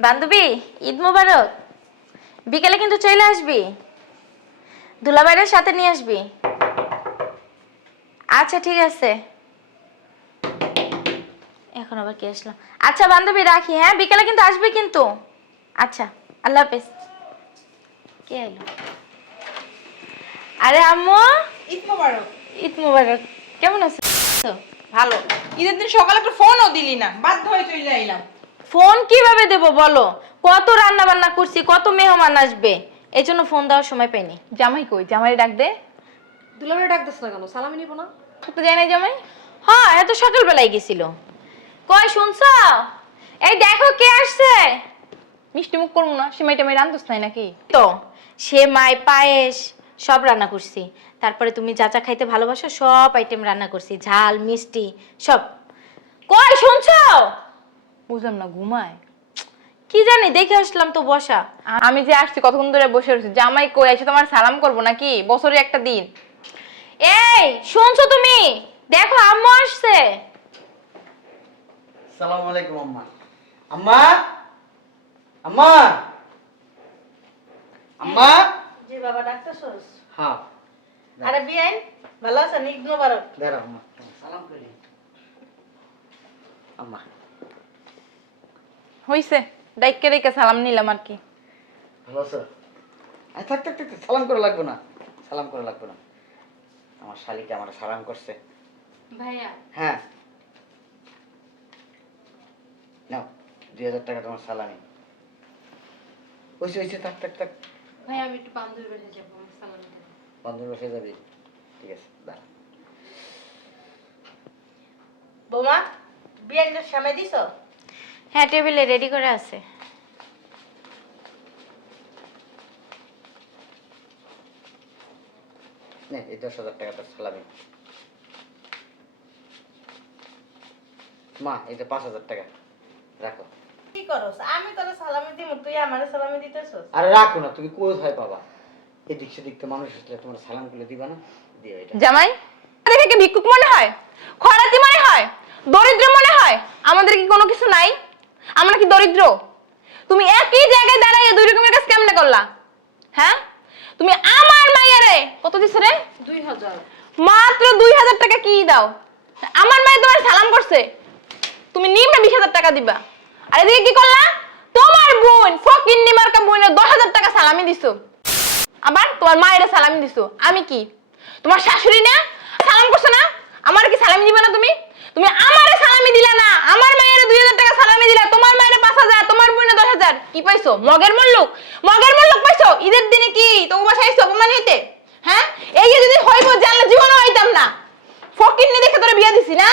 বান্ধবী ঈদ মোবারক। বিকেলে কিন্তু চলে আসবি। দুলাবাইরের সাথে নিয়ে আসবি। আচ্ছা ঠিক আছে। এখন আবার কে আসলাম আচ্ছা বান্ধবী রাখি হ্যাঁ বিকেলে কিন্তু আসবি কিন্তু। আচ্ছা আল্লাহ হাফেজ। কে এলো? আরে আম্মু। ঈদ মোবারক। ঈদ মোবারক। কেমন আছো? ভালো। ঈদের দিন সকালে একটা ফোনও দিলি না। বাধ্য হয়ে চলে আইলাম। ফোন কীভাবে দেব বলো? কত রান্না বান্না করছি কত মেহমান আসবে? এই জন্য ফোন দেওয়ার সময় পাইনি। জামাই কই? জামাই ডাক দে। দুলাভাই ডাক দিস না কেন? সালামি নিব না? তো যায় নাই জামাই? হ্যাঁ এত সকালবেলায় গেছিল। কয় শুনছ? এই দেখো কে আসছে। মিষ্টি মুখ করব না সেমাই টামাই রান্ধস নাই নাকি? তো সে মাই পায়েস সব রান্না করছি। তারপরে তুমি যা যা খাইতে ভালোবাসো সব আইটেম রান্না করছি। ঝাল মিষ্টি সব। কয় শুনছ? বুঝলাম না ঘুমায়। কি জানি দেখে আসলাম তো বসা। আমি যে আসছি কতক্ষণ ধরে বসে রয়েছি? জামাই কই এসে তোমার সালাম করব নাকি? বছরে একটা দিন। এই শুনছো তুমি? দেখো আম্মু আসছে। সালাম আলাইকুম আম্মা। আম্মা? আম্মা? আম্মা? জি বাবা ডাক্তার সোস হ্যাঁ। আরে বিয়াইন ভালো আছেন? ঈদ মোবারক দাঁড়াও আম্মা। সালাম করি। আম্মা। হইছে ডাইকে ডাইকে সালাম নিলাম আর কি। ভালো আছো? আয়, থাক থাক থাক থাক, সালাম করা লাগবে না। সালাম করা লাগবে না। আমার শালিকে আমার সালাম করছে। ভাইয়া। হ্যাঁ। নাও দুই হাজার টাকা তোমার সালামি। হয়েছে হয়েছে থাক থাক থাক। ভাই আমি একটু বান্ধবী বেড়ে যাব আমার সালামি দেবো বান্ধব বসে যাবি? ঠিক আছে দাঁড়া। বৌমা বিয়াইনের সামনে দিছো? হ্যাঁ টেবিলে রেডি করে আছে। এই দশ হাজার টাকা তোর সালামি। মা যে পাঁচ হাজার টাকা। রাখো। কি করস? আমি তোর সালামি দিব তুই আমারে সালামি দিতেছস? আরে রাখো না তুমি কোথায় পাবা? এদিক সেদিক তো মানুষ আসলে তোমার সালামগুলো দিবা না। দিও এটা। জামাই দেখে কি ভিক্ষুক মনে হয়? খরাতি মনে হয়? দরিদ্র মনে হয়? আমাদের কি কোনো কিছু নাই? আমরা কি দরিদ্র? তুমি একই জায়গায় দাঁড়াইয়ে দুই রকমের কাজ কেমনে করলা? হ্যাঁ? তুমি আমার মাইয়ারে কত দিছো রে? দুই হাজার। মাত্র দুই হাজার টাকা কি দাও? আমার মায়ে তোমার সালাম করছে। তুমি নিম্নে বিশ হাজার টাকা দিবা। আর এদিকে কি করলা? তোমার বোন ফকির নিমার্কা বোনের দশ হাজার টাকা সালামি দিছো। আবার তোমার মায়ের সালামি দিছো। আমি কি? তোমার শাশুড়ি না? সালাম করছ না? আমার কি সালামি দিবে না তুমি? তুমি আমারে সালামি দিলা না। আমার মায়ের দুই হাজার টাকা সালামি দিলা। তোমার মায়ের পাঁচ হাজার তোমার বোনের দশ হাজার। কি পাইছো? মগের মল্লুক? মগের মল্লুক পাইছো? ঈদের দিনে কি তোমার বাসায় এসে অপমান হইতে? হ্যাঁ? এই যে যদি হইব জানলে জীবনও হইতাম না। ফকির নি দেখে তোরে বিয়ে দিছি না?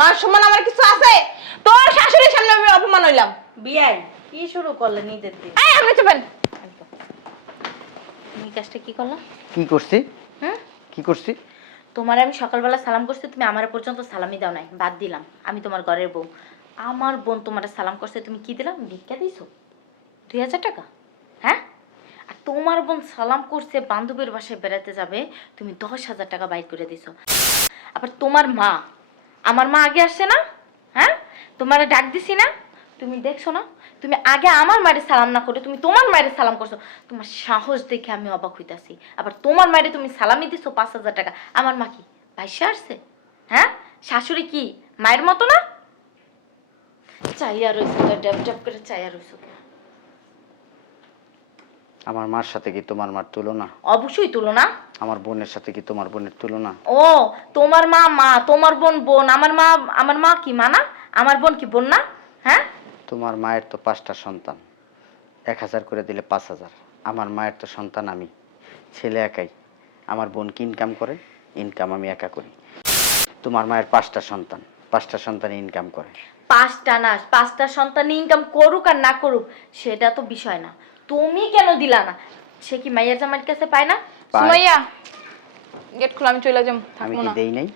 মান সম্মান আমার কিছু আছে? তোর শাশুড়ির সামনে আমি অপমান হইলাম। বিয়াই কি শুরু করলেন ঈদের দিন এই আপনি চুপেন। তুমি কাজটা কি করলা? কি করছি? হ্যাঁ কি করছি? তোমার আমি সকালবেলা সালাম করছি, তুমি আমার পর্যন্ত সালামি দাও নাই, বাদ দিলাম, আমি তোমার ঘরের বউ। আমার বোন তোমার সালাম করছে, তুমি কি দিলাম ভিক্ষা দিছো? দুই হাজার টাকা? হ্যাঁ? আর তোমার বোন সালাম করছে, বান্ধবীর বাসায় বেড়াতে যাবে, তুমি দশ হাজার টাকা বাইর করে দিছো। আবার তোমার মা, আমার মা আগে আসছে না? হ্যাঁ? তোমার ডাক দিছি না? তুমি দেখছ না? তুমি আগে আমার মায়ের সালাম না করে তুমি তোমার মায়ের সালাম করছ। তোমার সাহস দেখে আমি অবাক হইতাছি। আবার তোমার মায়ের তুমি সালামি দিছো পাঁচ হাজার টাকা। আমার মা কি ভাইসে আসছে? হ্যাঁ? শাশুড়ি কি মায়ের মতো না? চাইয়া রয়েছে ড্যাব ড্যাব করে চাইয়া রয়েছে আমার মার সাথে কি তোমার মার তুলনা? অবশ্যই তুলনা। আমার বোনের সাথে কি তোমার বোনের তুলনা? ও তোমার মা মা তোমার বোন বোন। আমার মা আমার মা কি মা না? আমার বোন কি বোন না? হ্যাঁ? তোমার মায়ের তো পাঁচটা সন্তান। এক হাজার করে দিলে পাঁচ হাজার। আমার মায়ের তো সন্তান আমি। ছেলে একাই। আমার বোন কি ইনকাম করে? ইনকাম আমি একা করি। তোমার মায়ের পাঁচটা সন্তান। পাঁচটা সন্তান ইনকাম করে। পাঁচটা না পাঁচটা সন্তান ইনকাম করুক আর না করুক সেটা তো বিষয় না। তুমি কেন দিলা না? সে কি মাইয়ার জামাইয়ের কাছে পায় না? পায়। সুমাইয়া গেট খোলা আমি চলে যাম আমি থাকব কি না। দেই নাই?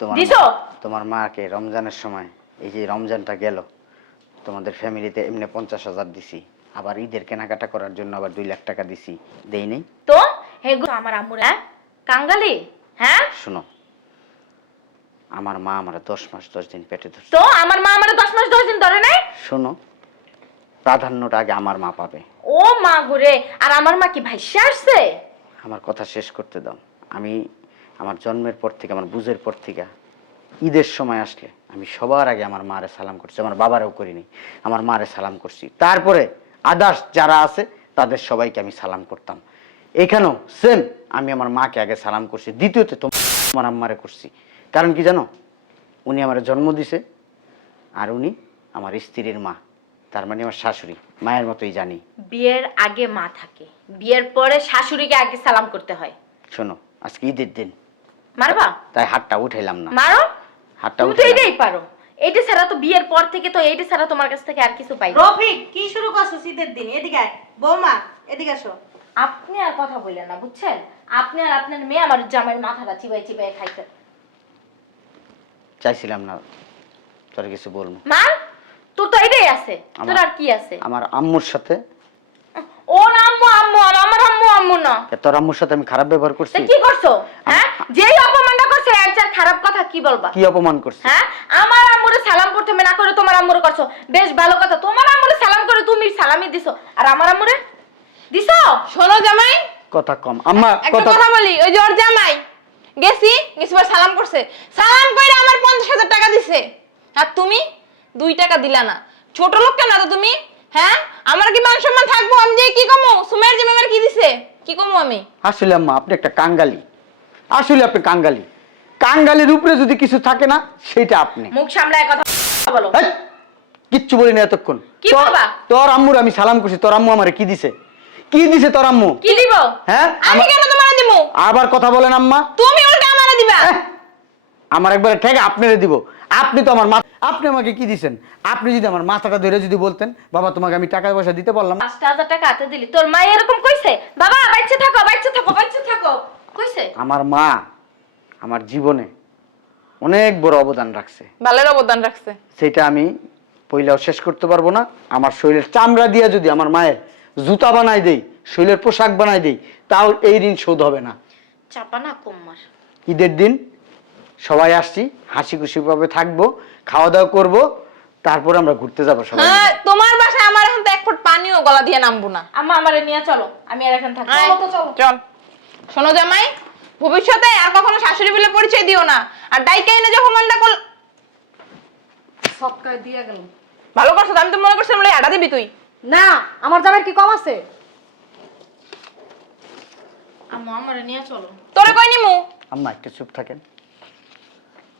তোমার দিছো? তোমার মাকে রমজানের সময় এই যে রমজানটা গেল তোমাদের ফ্যামিলিতে এমনি পঞ্চাশ হাজার দিছি। আবার ঈদের কেনাকাটা করার জন্য আবার দুই লাখ টাকা দিছি। দেই নেই? তো হে গো আমার আম্মুর হ্যাঁ? কাঙ্গালি হ্যাঁ? শোনো আমার মা আমার দশ মাস দশ দিন পেটে ধরছে। তো আমার মা আমার দশ মাস দশ দিন ধরে নাই? শোনো প্রাধান্যটা আগে আমার মা পাবে। ও মা ঘুরে আর আমার মা কি ভাইসে আসছে? আমার কথা শেষ করতে দাও। আমি আমার জন্মের পর থেকে আমার বুঝের পর থেকে ঈদের সময় আসলে আমি সবার আগে আমার মারে সালাম করছি আমার বাবারও করিনি আমার মারে সালাম করছি। তারপরে আদার্স যারা আছে তাদের সবাইকে আমি সালাম করতাম। এখানেও সেম আমি আমার মাকে আগে সালাম করছি। দ্বিতীয়তে তোমার আম্মারে করছি। কারণ কি জানো? উনি আমার জন্ম দিছে আর উনি আমার স্ত্রীর মা। তার মানে আমার শাশুড়ি মায়ের মতোই জানি। বিয়ের আগে মা থাকে। বিয়ের পরে শাশুড়িকে আগে সালাম করতে হয়। শোনো আজকে ঈদের দিন। মারবা? তাই হাতটা উঠাইলাম না। মারো? হাতটা তুমি তো এটাই পারো। এইটা ছাড়া তো বিয়ের পর থেকে তো এইটা ছাড়া তোমার কাছ থেকে আর কিছু পাই না। রফিক কি শুরু করছ শীতের দিন? এদিকে আয়। বৌমা এদিকে আসো। আপনি আর কথা বললেন না বুঝছেন? আপনি আর আপনার মেয়ে আমার জামাইয়ের মাথাটা চিবাই চিবাই খাইছে। চাইছিলাম না তোর কিছু বলব। মা তোর তো এটাই আছে। তোর আমার- আর কি আছে? আমার আম্মুর সাথে ও না আম্মু আম্মু আর আমার আম্মু আম্মু না। তোর আম্মুর সাথে আমি খারাপ ব্যবহার করছি। তা কি করছ? হ্যাঁ? যেই অপমানটা করছ এর খারাপ কথা কি বলবা? কি অপমান করছি? হ্যাঁ? আমার আম্মুরে সালাম প্রথমে না করে তোমার আম্মুরে করছ। বেশ ভালো কথা। তোমার আম্মুরে সালাম করে তুমি সালামি দিছো। আর আমার আম্মুরে? দিছো? শোনো জামাই। কথা কম। আম্মা একটা কথা কথা বলি ওই যে ওর জামাই। গেছি সালাম করছে। সালাম কইরা আমার পঞ্চাশ হাজার টাকা দিছে। আর তুমি দুই টাকা দিলা না। ছোট লোক কেন তো তুমি? হ্যাঁ? আমার কি মান সম্মান থাকব? আমি যে কি কমু? সুমের আমার কি দিছে? কি কমু আমি? আসলে আম্মা আপনি একটা কাঙ্গালি। আসলে আপনি কাঙ্গালি। কাঙ্গালির উপরে যদি কিছু থাকে না সেটা আপনি। মুখ সামলায় কথা বলো। কিচ্ছু বলি না এতক্ষণ তোর- আম্মুর আমি সালাম করছি তোর আম্মু আমারে কি দিছে? কি দিছে তোর আম্মু? কি দিব? হ্যাঁ? আমি কেন তোমার দিমু আবার কথা বলেন আম্মা। তুমি উল্টা আমারে দিবা? আমার একবার ঠেকে আপনারে দিব। আপনি তো আমার মা আপনি আমাকে কি দিছেন? আপনি যদি আমার মাথাটা ধরে যদি বলতেন বাবা তোমাকে আমি টাকা পয়সা দিতে পারলাম না। পাঁচটা হাজার টাকা হাতে দিলি। তোর মা এরকম কইছে? বাবা বাইচে থাকো বাইচে থাকো বাইচে থাকো। কইছে? আমার মা আমার জীবনে অনেক বড় অবদান রাখছে। ভালোর অবদান রাখছে। সেটা আমি পইলাও শেষ করতে পারব না। আমার শরীরের চামড়া দিয়ে যদি আমার মায়ের জুতা বানাই দেই শরীরের পোশাক বানাই দেই তাও এই ঋণ শোধ হবে না। চাপা না কম্মার ঈদের দিন সবাই আসছি হাসি খুশি ভাবে থাকব খাওয়া দাওয়া করব তারপর আমরা ঘুরতে যাব সবাই হ্যাঁ তোমার বাসায় আমার এখন তো এক ফুট পানিও গলা দিয়ে নামবো না। আম্মা আমারে নিয়ে চলো। আমি আর এখন থাকব আয়, চল। শোনো জামাই ভবিষ্যতে আর কখনো শাশুড়ি বলে পরিচয় দিও না। আর ডাইকে এনে যখন মনটা করল সৎকায় দিয়ে গেল। ভালো করছ আমি তো মনে করছিলাম আডা দিবি তুই। না আমার জামাইয়ের কি কম আছে? আম্মা আমারে নিয়ে চলো। তোরে কই নিমু? আম্মা একটু চুপ থাকেন।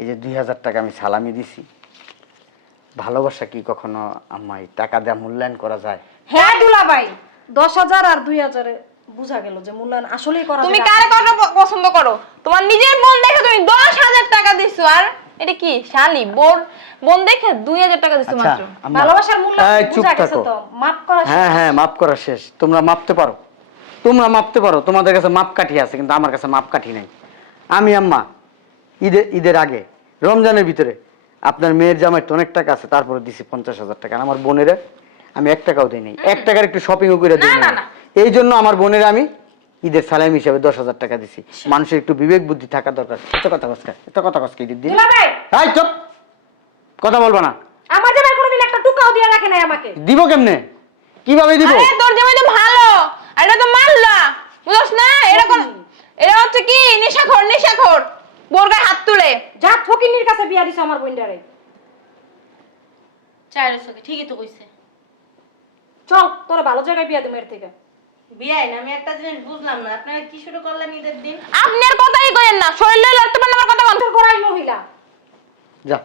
এই যে দুই হাজার টাকা আমি সালামি দিছি ভালোবাসা কি কখনো আম্মা এই টাকা দেওয়া মূল্যায়ন করা যায়? হ্যাঁ দুলা ভাই দশ হাজার আর দুই হাজারে বুঝা গেল যে মূল্যায়ন আসলেই করা তুমি যাবে। কারে কত পছন্দ করো? তোমার নিজের বোন দেখে তুমি দশ হাজার টাকা দিছো আর এটা কি? শালি বোন বোন দেখে দুই হাজার টাকা দিছো আচ্ছা মাত্র? ভালোবাসার মূল্য এই, বুঝা গেছে তো মাফ করা হ্যাঁ হ্যাঁ মাপ করা শেষ। তোমরা মাপতে পারো। তোমরা মাপতে পারো। তোমাদের কাছে মাপ কাঠি আছে কিন্তু আমার কাছে মাপ কাঠি নাই। আমি আম্মা ঈদের ঈদের আগে রমজানের ভিতরে আপনার মেয়ের জামাই তো অনেক টাকা আছে তারপরে দিছি পঞ্চাশ হাজার টাকা। আমার বোনের আমি এক টাকাও দিই নাই এক টাকার একটু শপিংও করে দিই না, নাই। না, না। এই জন্য আমার বোনের আমি ঈদের সালাম হিসাবে দশ হাজার টাকা দিছি। মানুষের একটু বিবেক বুদ্ধি থাকা দরকার। এত কথা কসকা এত কথা কসকা ঈদের দিন? হাই চুপ! কথা বলব না। আমার জামাই কোনোদিন একটা টুকাও দিয়ে রাখে নাই আমাকে। দিব কেমনে? কীভাবে দিব? আরে তোর জামাই তো ভালো। আর এটা তো মারলা বুঝছ না? এরকম এরা হচ্ছে কি? নেশাখোর নেশাখোর। বোর গায়ে হাত তুলে। যা ফকিনির কাছে বিয়া দিছে আমার বোনটারে। চায়ের চোখে ঠিকই তো কইছে। চল তোরা ভালো জায়গায় বিয়া দেবো এর থেকে। বিয়াই আমি একটা জিনিস বুঝলাম না। আপনারা কি শুরু করলেন ঈদের দিন? আপনি আর কথাই কইেন না শরীরে লড়তে পারেন আমার কথা বন্ধ তোর মহিলা। যা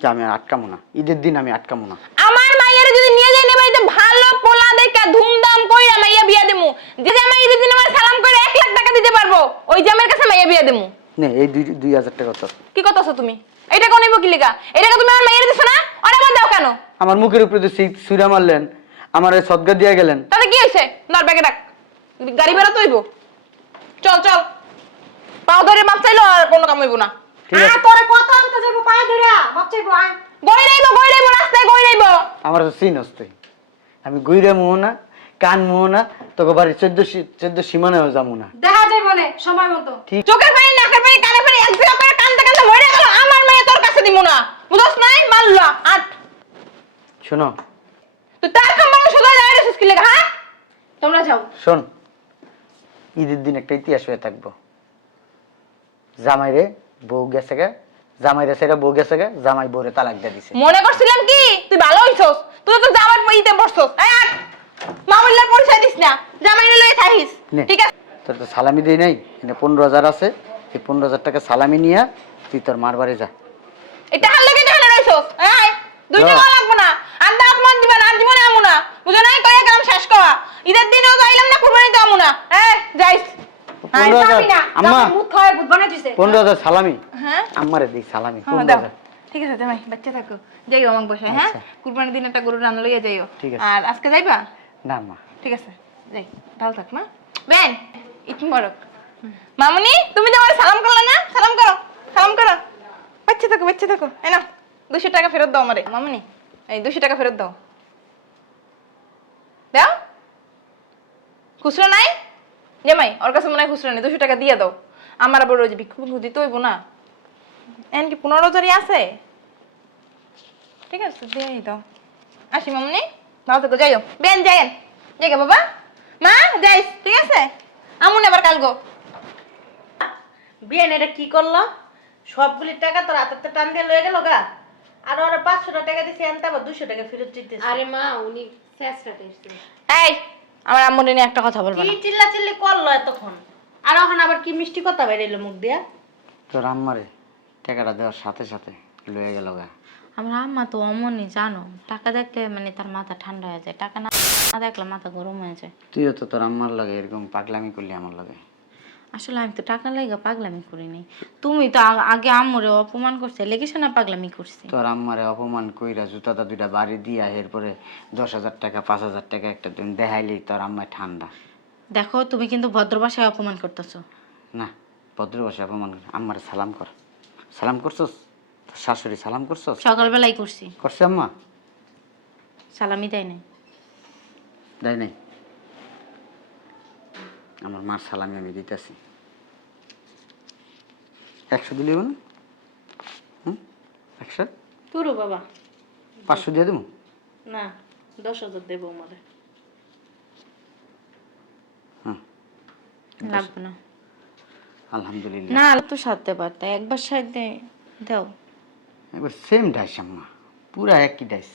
যা আমি আর না। ঈদের দিন আমি আটকামো না। আমার মাইয়ার যদি নিয়ে যাই নেবে তো ভালো পোলা দেখা ধুমধাম কইরা মাইয়া বিয়া দেমু। যে জামাই ঈদের দিন আমার সালাম করে লাখ টাকা দিতে পারব ওই জামের কাছে মাইয়া বিয়া দেমু। নে এই দুই দুই হাজার টাকা তোর। কি তুমি? এটা কোন নিব কি লিগা এটা তুমি আমার মাইয়ার দিছো না? আরে আমার দাও কেন? আমার মুখের উপরে তো সুরা মারলেন আমার সদগা দিয়ে গেলেন। নর ব্যাগে ডাক। গাড়ি ভাড়া তো হইব? চল চল। পাও ধরে মাপ চাইলো আর কোনো কাম হইব না। আ তোরে কথা আনতে যাব পায়ে ধরে মাপ চাইব আয়। গই রাইব গই রাইব রাস্তায় গই রাইব। আমার তো চিনস তুই আমি গুইরে মুহ না কান মুহ না তোকে বাড়ি চোদ্দ চোদ্দ সীমানাও যাব না। দেখা যাই মনে সময় মতো। ঠিক। চোখের পানি নাকের পানি কানের পানি এক জায়গা করে কান্দতে কান্দতে মরে গেল আমার মেয়ে তোর কাছে দিব না বুঝছ নাই মারলা আট শোনো তুই তার খাম্বার সোজা যায় রে সুস্কি লেগে হ্যাঁ তোমরা যাও শোন ঈদের দিন একটা ইতিহাস হয়ে থাকব। জামাই রে বউ গেছে গে জামাই রে সেটা বউ গেছে গে জামাই বউরে তালাক দিয়ে দিছে। মনে করছিলাম কি? তুই ভালো হইছস তুই তো জামার ইতে পড়ছস। এই আট মামুল্লার পরিচয় দিস না জামাই লই থাকিস। ঠিক আছে? তোর তো সালামি দেই নাই এখানে পনেরো হাজার আছে এই পনেরো হাজার টাকা সালামি নিয়ে তুই তোর মার বাড়ি যা। এটা হাল লেগে দেখে রইছস? এই দুই যা। টাকা লাগবে না। আর দাঁত মান দিবা না আর জীবনে আমু না। বুঝো নাই? কয়ে গেলাম শেষ করা। ঈদের দিনেও না। এই যাইস। পনেরো হাজার। না। আম্মা। মুখ খাওয়ায় ভূত বানাই দিছে পনেরো হাজার সালামি। হ্যাঁ? আম্মারে দিই সালামি হ্যাঁ পনেরো হাজার। ঠিক আছে জামাই বাচ্চা থাকো। যাইও আমাকে বসে হ্যাঁ? আচ্ছা। কুরবানির দিন একটা গরু রান্না লইয়া যাইও। আর আজকে যাইবা? না মা ঠিক আছে যাই ভালো থাক মা। বেন ঈদ মুবারক মামুনি তুমি তো আমার সালাম করলে না? সালাম করো সালাম করো। বাচ্চা থাকো বাচ্চা থাকো। এই নাও দুশো টাকা ফেরত দাও আমারে। মামুনি এই দুশো টাকা ফেরত দাও। দাও। খুচরো নাই? জামাই ওর কাছে মনে হয় খুচরো নেই দুশো টাকা দিয়ে দাও। আমার আবার রোজ ভিক্ষু ভিক্ষু দিতে হইব না। এন কি পনেরো হাজারই আছে? ঠিক আছে দিয়ে দাও। আসি মামুনি ভালো থেকো যাইও। বেন যাইয়েন। যাইগা বাবা। মা যাইস ঠিক আছে? আমুন এবার কালগো বিয়ান এটা কি করল? সবগুলি টাকা তোর হাতের তো টান দিয়ে লয়ে গেল গা। আর ওরা পাঁচশো টাকা দিছে আনতে আবার দুশো টাকা ফেরত দিতেছে। আরে মা উনি চেষ্টা এই আমার আম্মুরে নিয়ে একটা কথা বলব কি চিল্লা চিল্লি করল এতক্ষণ? আর এখন আবার কি মিষ্টি কথা বেরিয়েলো মুখ দিয়া? তোর আম্মারে টাকাটা দেওয়ার সাথে সাথে লয়ে গেল গা। আমার আম্মা তো অমনই জানো টাকা দেখলে মানে তার মাথা ঠান্ডা হয়ে যায়। টাকা না না দেখলে মাথা গরম হয়ে যায়। তুইও তো তোর আম্মার লাগে এরকম পাগলামি করলি আমার লাগে। আসলে আমি তো টাকা লাগে পাগলামি করি নাই তুমি তো আগে আম্মুরে অপমান করছে লেগেছে না পাগলামি করছে? তোর আম্মারে অপমান কইরা জুতাটা দুইটা বাড়ি দিয়া এরপরে দশ হাজার টাকা পাঁচ হাজার টাকা একটা তুমি দেখাইলি তোর আম্মায় ঠান্ডা। দেখো তুমি কিন্তু ভদ্র ভাষায় অপমান করতেছো। না ভদ্র ভাষায় অপমান কর আম্মারে সালাম কর। সালাম করছস? তোর শাশুড়ি সালাম করছস? সকালবেলাই করছি। করছে আম্মা? সালামি দেয় নাই। দেয় নাই? আমার মার সালামি আমি দিতেছি। একশো দিলে না হুম? একশো? তুরু বাবা। পাঁচশো দিয়ে দেবো? না দশ হাজার দেবো আমারে। লাগবে না। আলহামদুলিল্লাহ। না তো সাথে পারতে একবার সাথে দাও। একবার সেম ডাইস আম্মা। পুরা একই ডাইস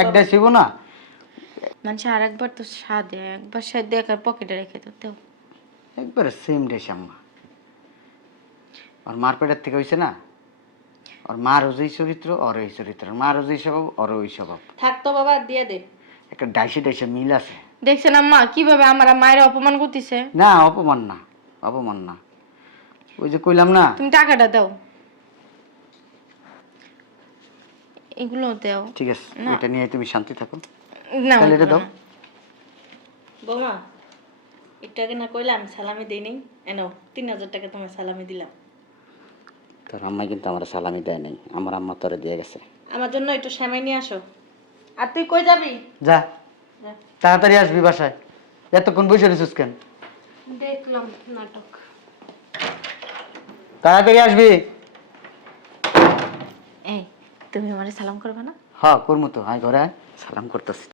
এক। ডাইস হইব না? মানে আর একবার তো সাদে একবার সাথে একার পকেটে রেখে দাও। দাও। একবারে সেম ডাইস আম্মা ওর মার পেটের থেকে হইছে না? ওর মার ওই চরিত্র ওর ওই চরিত্র। মার ওই স্বভাব ওর ওই স্বভাব। থাকতো বাবা দিয়ে দে। একটা ডাইসে ডাইসে মিল আছে। দেখছেন আম্মা কীভাবে আমার মায়ের অপমান করতেছে? না অপমান না অপমান না। ওই যে কইলাম না? তুমি টাকাটা দাও। এগুলো দাও। ঠিক আছে এটা নিয়ে তুমি শান্তি থাকো। না তাহলে এটা দাও। বৌমা একটু আগে না কইলে আমি সালামি দিই নাই। এনো তিন হাজার টাকা তোমার সালামি দিলাম। তোর আম্মা কিন্তু আমার সালামি দেয় নাই আমার আম্মা তোরে দিয়ে গেছে। আমার জন্য একটু সেমাই নিয়ে আসো। আর তুই কই যাবি? যা তাড়াতাড়ি আসবি বাসায়। এতক্ষণ বসে রয়েছিস কেন? দেখলাম নাটক। তাড়াতাড়ি আসবি। এই তুমি আমারে সালাম করবে না? হ্যাঁ করব তো আয় ঘরে আয়। সালাম করতেছি।